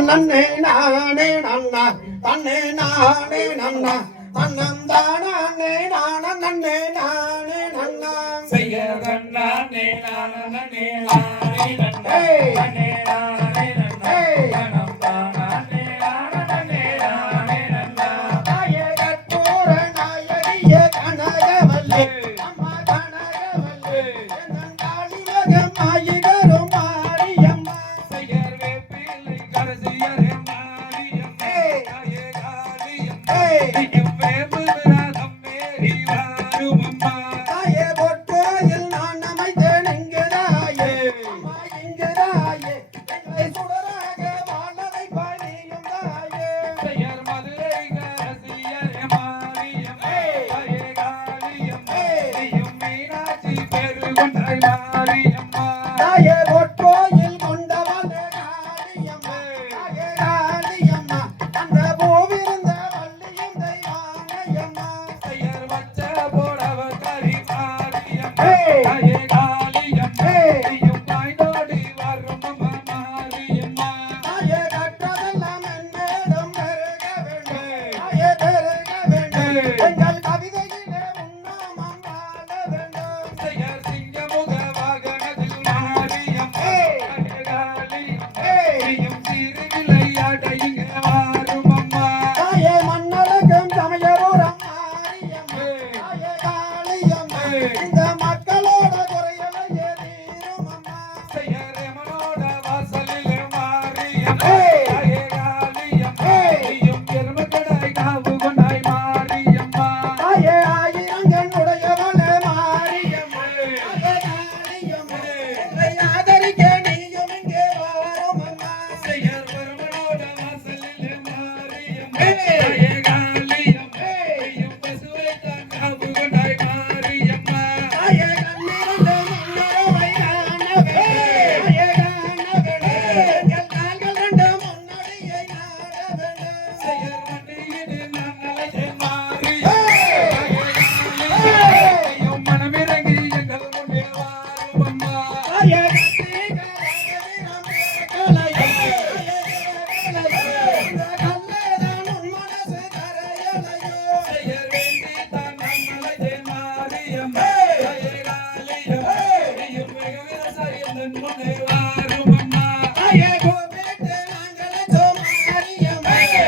நன்னே நானே நன்னா தன்னே நானே நன்னா தன்னம் தானே நான நன்னே நானே நன்னா செய்ய நானே நானே நானே நன்னே நானே நானே நன்னே தனம் தானே நானே நானே நன்னா தாயே கற்பூர நாயகியே கனகவல்லே அம்மா கனகவல்லே என் காளி மகமாயிகரும் மாரியம்மா செய்யர் வேப்பிலை கரசியரே மாரியம்மா தாயே காளியம்மா நீயும் வேம்புராதம் மேரி வாருமம்மா தாயே பொற்கோயில் நான் அமைத்தேன் இங்குதாயே அம்மா இங்குதாயே எங்களை சுடராக வாழ வைப்பாய் நீயும் தாயே செய்யர் மதுரை கரசியரே மாரியம்மா தாயே காளியம்மா நீயும் மீனாட்சி பெருகொண்டாய் மாரியம்மா தாயே பொற்கோயில் கொண்டவளே காளியம்மா தாயே காளியம்மா அந்த பூவிருந்த வள்ளியும் தெய்வானையம்மா செய்யர் வச்ச போடவ கரி மாரியம்மா ஏய். தாயே காளியம்மா ஏய். நீயும் பாய்ந்தோடி வரும் மாரியம்மா தாயே கற்றதெல்லாம் மென்மேலும் பெருக வேண்டும் தாயே பெருக வேண்டும் எங்கள் கவிதையிலே உன்னாமம் வாழ வேண்டும் செய்யர் சிங்கமுக வாகனத்தில் மாரியம்மா ஏய். தாயே காளியம்மா ஏய். நீயும் சிறு விளையாட இங்க வாருமம்மா தாயே மண்ணழகும் சமயபுரம் மாரியம்மா தாயே காளியம்மா இந்த மக்களோட குறைகளையே தீரும் அம்மா செய்யர் எமனோட வாசலிலே மாரியம்மா ஏய். தாயே காளியம்மா ஏய். நீயும் எருமக்கடாய் காவு கொண்டாய் மாரியம்மா தாயே ஆயிரங்கள் உடையவளே மாரியம்மா தாயே காளியம்மா எங்களை ஆதரிக்க நீயும் இங்கே வாரும் அம்மா செய்யர் பெருமனோட வாசலிலே மாரியம்மா ஏய். தாயே காளியம்மா ஏய். நீயும் பசுவைத்தான் காவு கொண்டாய் மாரியம்மா தாயே கண்ணீரண்டு முன்னுறவை காணவே தாயே காணவே எங்கள் கால்கள் ரெண்டு முன்னடியை நாட வேண்டும் செய்யர் மண்டியிடு நான் அழைத்தேன் மாரியம்மா ஏய். நீயும் மனமிறங்கி எங்கள் முன்னே வாருமம்மா தாயே கத்திகரகதிரம் கலையே இந்த கல்லேதான் உன் மனசு கரையலையோ செய்யர் வேண்டித்தான் நான் அழைத்தேன் மாரியம்மா தாயே காளியம்மா நீயும் மிக விவசாயம் தன் முன்னே வாருமம்மா தாயே கோபிட்டு நாங்கள் மாரியம்மா தாயே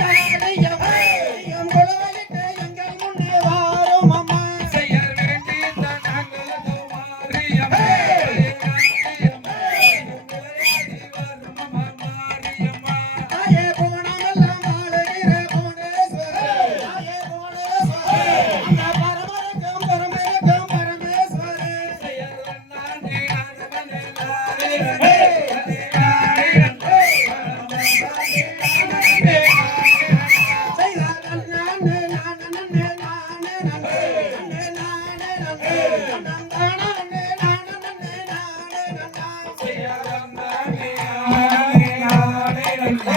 காளியம்மா நீயும் குளவலிட்டு எங்கள் முன்னே வாரும் அம்மா செய்யர் வேண்டித்தான் நாங்கள் மாரியம்மா தாயே காளியம்மா நீயும் விளையாடி வாருமம்மா மாரியம்மா தாயே போனமெல்லாம் வாழுகிற புவனேஸ்வரி தாயே புவனேஸ்வரி அந்த பரமருக்கும் பரமருக்கும் பரமேஸ்வரி செய்யர் நானே நானே நானே செய்தார்கள் நானே நானே நானே நானே நானே நானே நானே நன்னம் தானே நானே நானே நானே நானே செய்யர் நானே நானே நானே நானே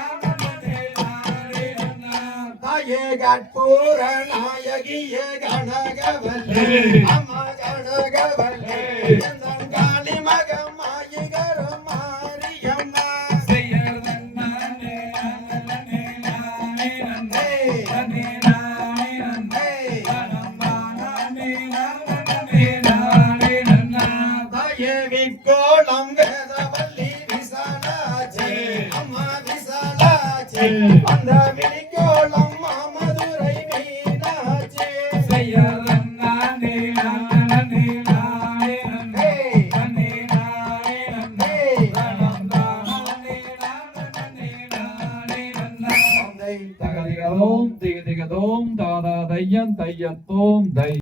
நானே தாயே கற்பூர நாயகியே கனகவல்லே அம்மா கனகவல்லே எந்தன் காளி மகமாயிகரும் மாரியம்மா செய்யர் நானே நானே நானே ஏய். நானே நானே நானே ஏய். தாயே விக்கோளம் வேதவல்லி விசாலாச்சி அம்மா விசாலாச்சி அந்த விழிக்கோளம் மாமதுரை மீனாச்சி செய்யர் நானே நானே நானே ஏய். நானே நானே ஏய். தகதிகதோம் திகதிகதோம் தாதா தையன் தையத்தோம் தை